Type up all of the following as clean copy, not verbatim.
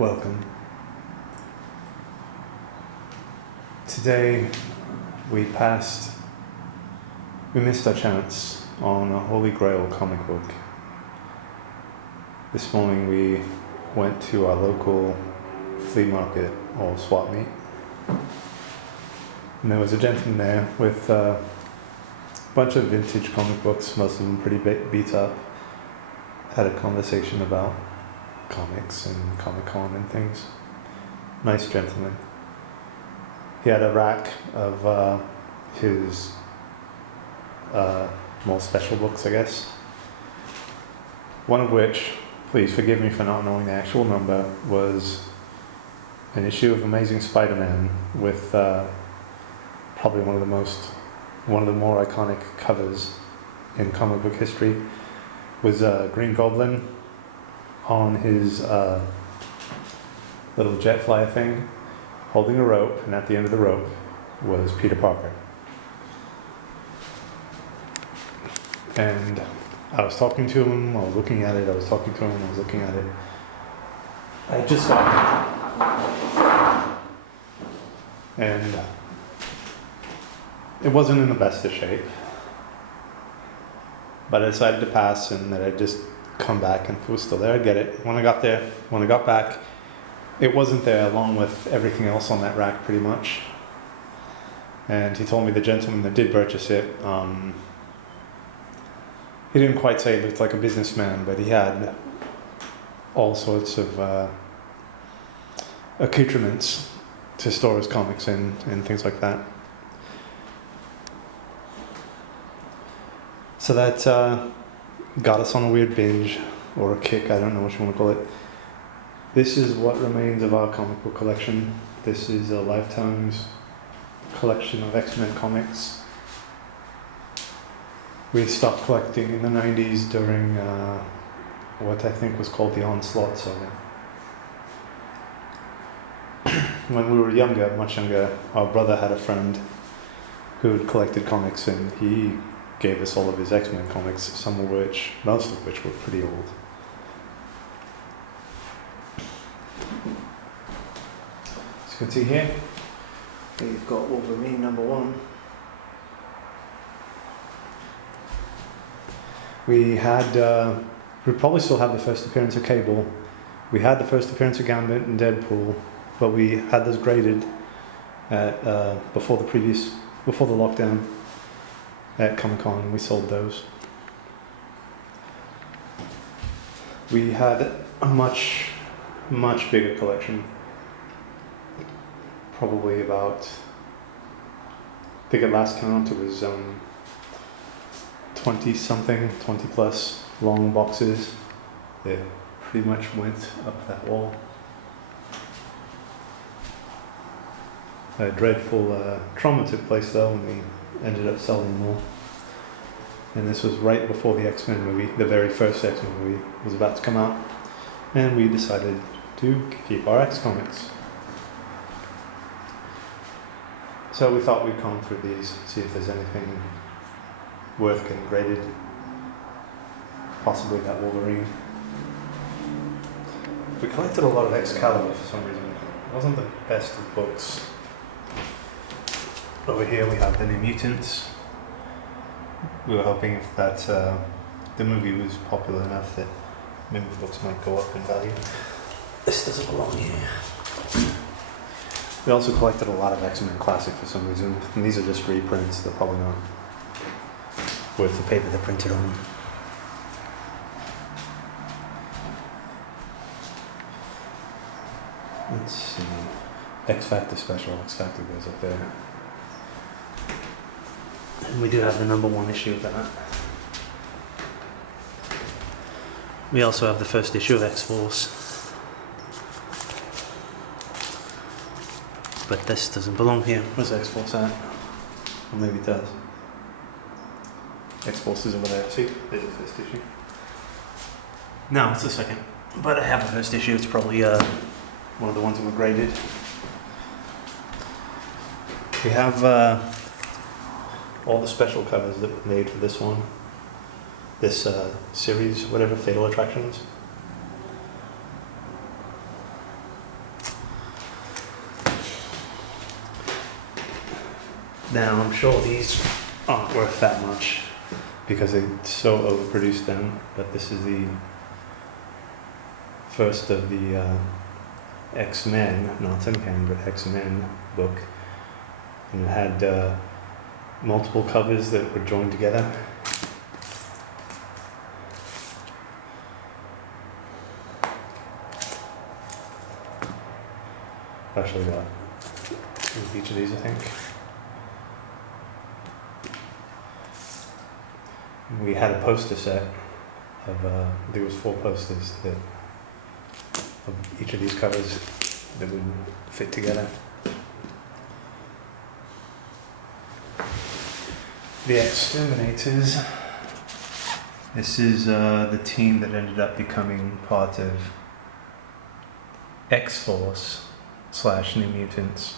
Welcome. Today we missed our chance on a Holy Grail comic book. This morning we went to our local flea market or swap meet. And there was a gentleman there with a bunch of vintage comic books, most of them pretty beat up. Had a conversation about comics and Comic-Con and things. Nice gentleman. He had a rack of his more special books, I guess. One of which, please forgive me for not knowing the actual number, was an issue of Amazing Spider-Man with probably one of the more iconic covers in comic book history. Was Green Goblin on his little jet flyer thing, holding a rope, and at the end of the rope was Peter Parker. And I was talking to him, I was looking at it, I was talking to him, I was looking at it. I just got it. And it wasn't in the best of shape. But I decided to pass and that I'd just come back, and if it was still there, I'd get it. When I got back, it wasn't there, along with everything else on that rack pretty much. And he told me the gentleman that did purchase it, he didn't quite say he looked like a businessman, but he had all sorts of accoutrements to store his comics in and things like that. So that got us on a weird binge, or a kick, I don't know what you want to call it. This is what remains of our comic book collection. This is a lifetime's collection of X-Men comics. We stopped collecting in the 90s during what I think was called the Onslaught saga. When we were younger, much younger, our brother had a friend who had collected comics, and he gave us all of his X-Men comics, most of which were pretty old. As you can see here, we've got Wolverine #1. We probably still have the first appearance of Cable. We had the first appearance of Gambit and Deadpool, but we had those graded at before the lockdown. At Comic-Con, we sold those. We had a much bigger collection. Probably about, I think at last count it was 20 plus long boxes that pretty much went up that wall. A dreadful trauma took place though, and we ended up selling more. And this was right before the X-Men movie, the very first X-Men movie was about to come out. And we decided to keep our X-Comics. So we thought we'd comb through these, see if there's anything worth getting graded. Possibly that Wolverine. We collected a lot of Excalibur for some reason. It wasn't the best of books. Over here we have the New Mutants. We were hoping if that the movie was popular enough that maybe the books might go up in value. This doesn't belong here. We also collected a lot of X-Men Classic for some reason, and these are just reprints. They're probably not worth the paper they're printed on. Let's see. X-Factor Special. X-Factor goes up there. And we do have the #1 issue of that. We also have the first issue of X-Force. But this doesn't belong here. Where's X-Force at? Or maybe it does. X-Force is over there. See? There's the first issue. No, it's the second. But I have the first issue. It's probably one of the ones that were graded. We have all the special covers that were made for this one. This series, whatever, Fatal Attractions. Now, I'm sure these aren't worth that much because they so overproduced them, but this is the first of the X-Men, not Uncanny, but X-Men book. And it had multiple covers that were joined together. I've actually got each of these, I think. We had a poster set of, there was 4 posters that of each of these covers that would fit together. The Exterminators. This is the team that ended up becoming part of X-Force / New Mutants.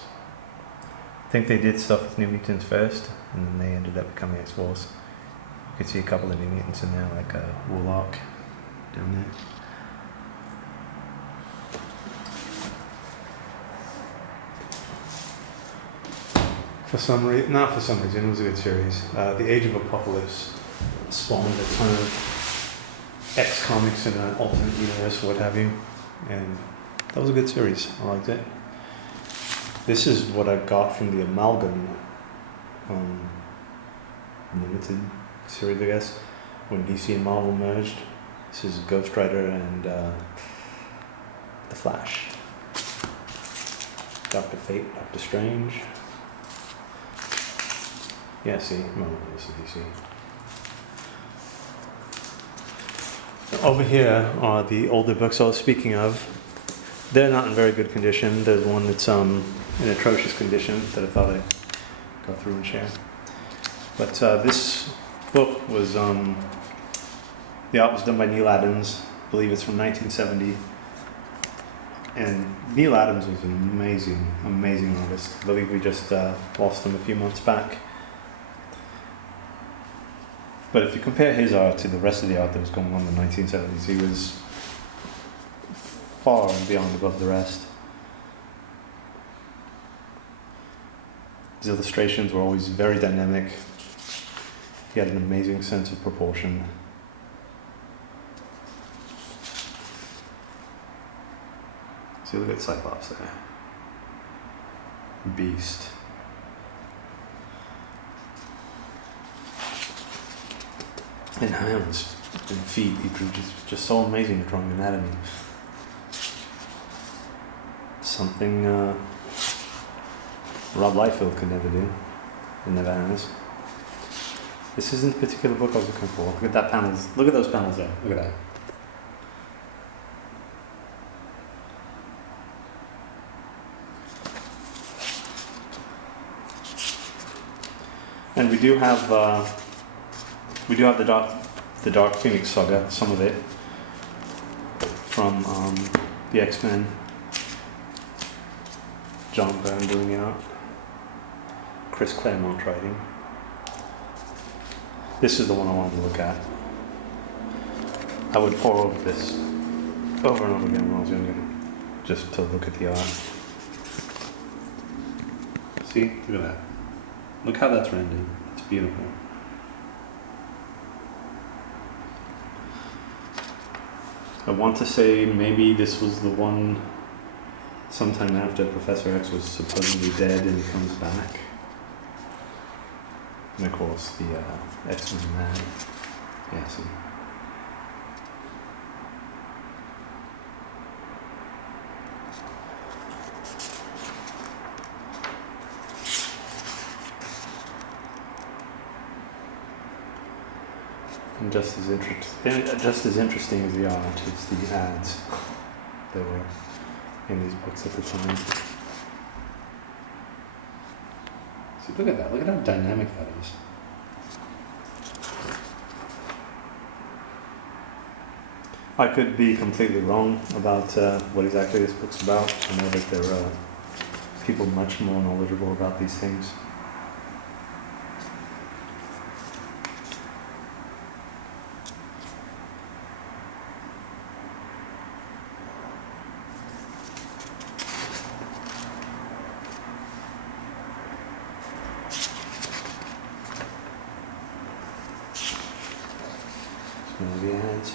I think they did stuff with New Mutants first, and then they ended up becoming X-Force. You can see a couple of New Mutants in there, like a Warlock down there. Not for some reason, it was a good series. The Age of Apocalypse spawned a ton of X comics in an alternate universe, what have you, and that was a good series. I liked it. This is what I got from the Amalgam limited series, I guess, when DC and Marvel merged. This is Ghost Rider and The Flash. Dr. Fate, Doctor Strange. Yeah, see, Marvel is DC. Over here are the older books I was speaking of. They're not in very good condition. There's one that's in atrocious condition that I thought I'd go through and share. But this book was, the art was done by Neil Adams. I believe it's from 1970. And Neil Adams was an amazing, amazing artist. I believe we just lost him a few months back. But if you compare his art to the rest of the art that was going on in the 1970s, he was far and beyond above the rest. His illustrations were always very dynamic. He had an amazing sense of proportion. See, look at Cyclops there. Beast. And hands and feet, he drew just so amazing drawing anatomy. Something Rob Liefeld could never do, and never has. This isn't the particular book I was looking for. Look at that panels. Look at those panels there. Look at that. And we do have the Dark Phoenix saga, some of it, from the X-Men. John Byrne doing the art. Chris Claremont writing. This is the one I wanted to look at. I would pore over this over and over again when I was younger, just to look at the art. See? Look at that. Look how that's rendered. It's beautiful. I want to say maybe this was the one sometime after Professor X was supposedly dead and he comes back. And of course the X-Men man. Yeah, see. And just as interesting as the art is the ads that were in these books at the time. See, look at that. Look at how dynamic that is. I could be completely wrong about what exactly this book's about. I know that there are people much more knowledgeable about these things. the ads.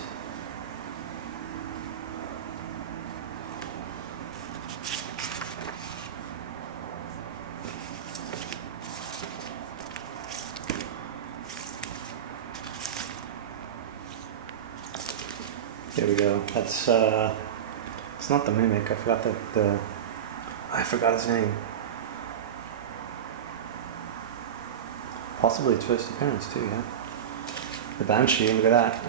There we go. That's it's not the Mimic. I forgot his name. Possibly its first appearance too, yeah. The Banshee, look at that.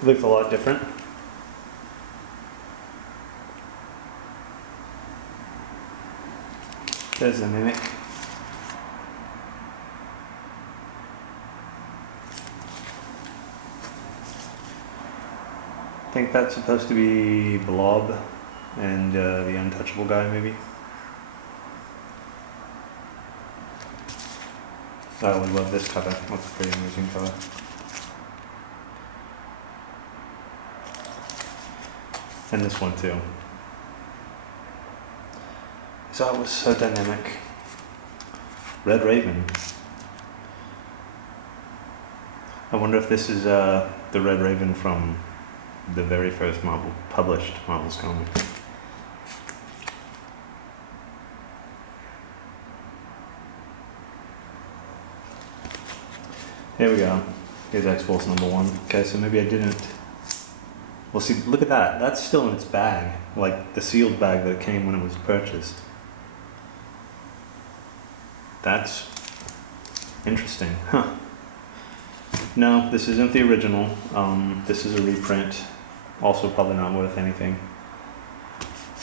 It looked a lot different. There's the Mimic. I think that's supposed to be Blob and the untouchable guy, maybe. I would love this cover. That's a pretty amazing cover. And this one too. This art was so dynamic. Red Raven. I wonder if this is the Red Raven from the very first published Marvel's comic. Here we go. Here's X-Force #1. Okay, so maybe I didn't... Well, see, look at that. That's still in its bag. Like the sealed bag that came when it was purchased. That's interesting. Huh. No, this isn't the original. This is a reprint. Also probably not worth anything.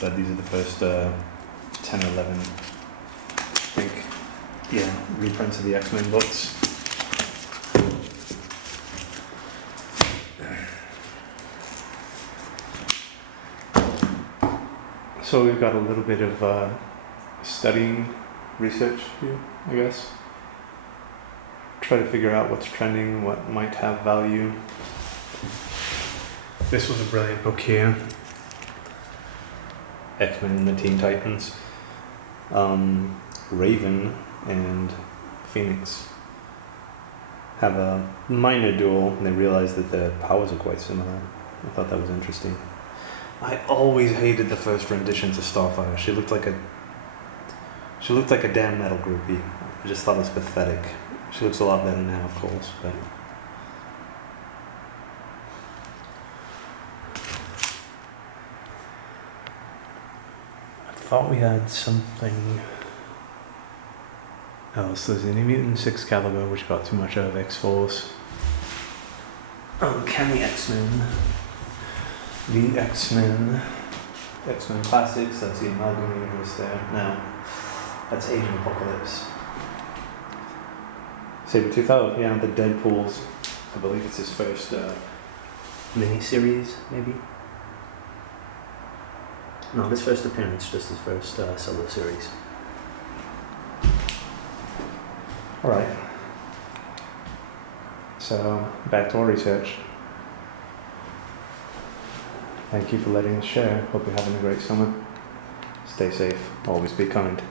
But these are the first 10 or 11, I think. Yeah, reprints of the X-Men books. So we've got a little bit of studying research here, I guess. Try to figure out what's trending, what might have value. This was a brilliant book here. X-Men and the Teen Titans. Raven and Phoenix have a minor duel, and they realize that their powers are quite similar. I thought that was interesting. I always hated the first rendition to Starfire. She looked like a damn metal groupie. I just thought it was pathetic. She looks a lot better now, of course, but... I thought we had something... Oh, so there's the New Mutants, Excalibur, which got too much out of X-Force. Can the X-Men... The X-Men Classics, that's the Amalgam Universe there. No, that's Agent Apocalypse. Sabretooth, oh yeah, the Deadpool's, I believe it's his first mini-series, maybe? No, his first appearance, just his first solo series. Alright. So, back to our research. Thank you for letting us share. Hope you're having a great summer. Stay safe. Always be kind.